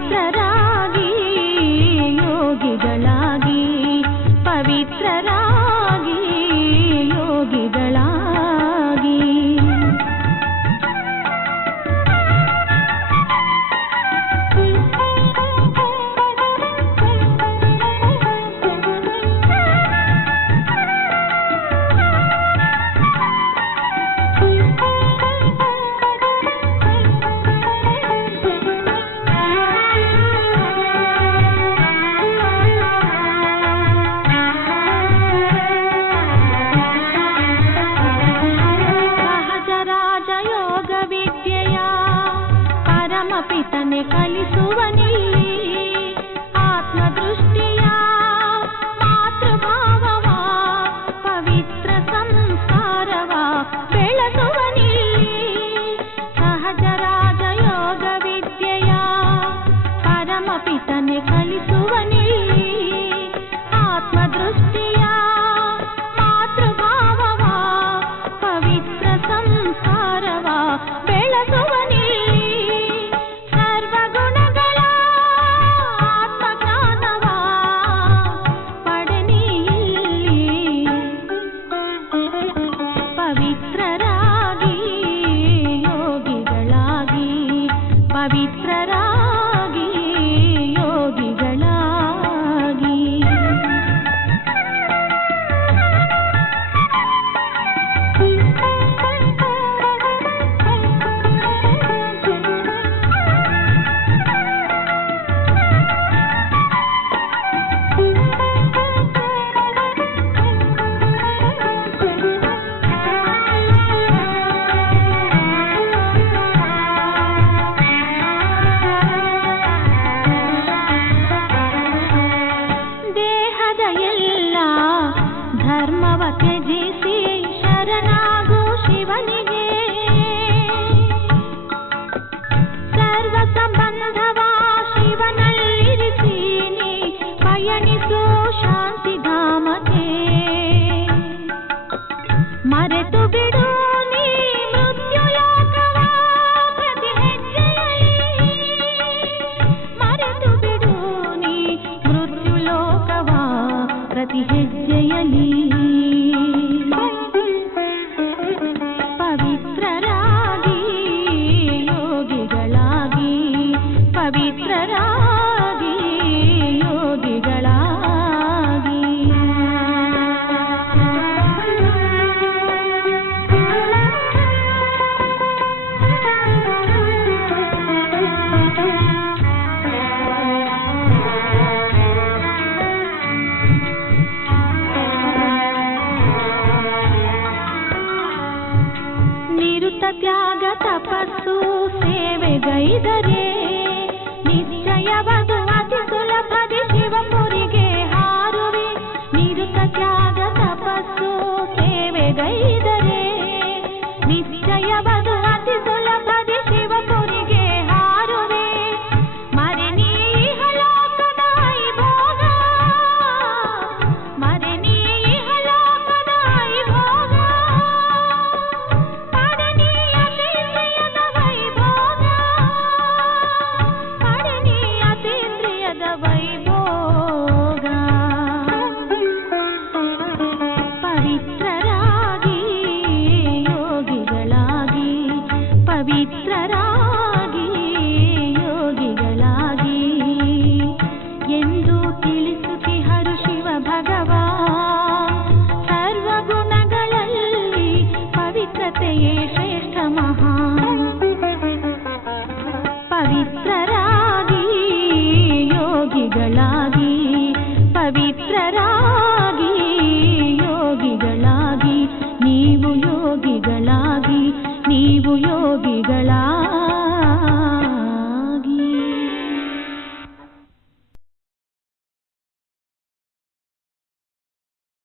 ಸರ पितने काली सो ಪವಿತ್ರರ ಪಥಜಿಸಿ ಶರಣಾಗೋ ಶಿವನಿಗೆ ಸರ್ವ ಸಂಬಂಧವ ಶಿವನಲ್ಲಿರಿಸಿ ಪಯಣಿಸೋ ಶಾಂತಿಧಾಮಕ್ಕೆ ಮರೆತು ಬಿಡು ಪ್ರತಿ ಹೆಜ್ಜೆಯಲಿ ಶ್ರೀಧರೇ ನಿಶ್ಚಯವಾದು ಅತಿ ಸುಲಭದಿ ಶಿವಪುರಿಗೆ ಹಾರುವೆ ನಿರುತ ತ್ಯಾಗ ತಪಸ್ಸು ಸೇವೆಗೈದರೆ ನಿಶ್ಚಯವಾದು ಅತಿ ಸುಲಭದಿ ಪವಿತ್ರರಾ ಯೋಗಿಗಳಾ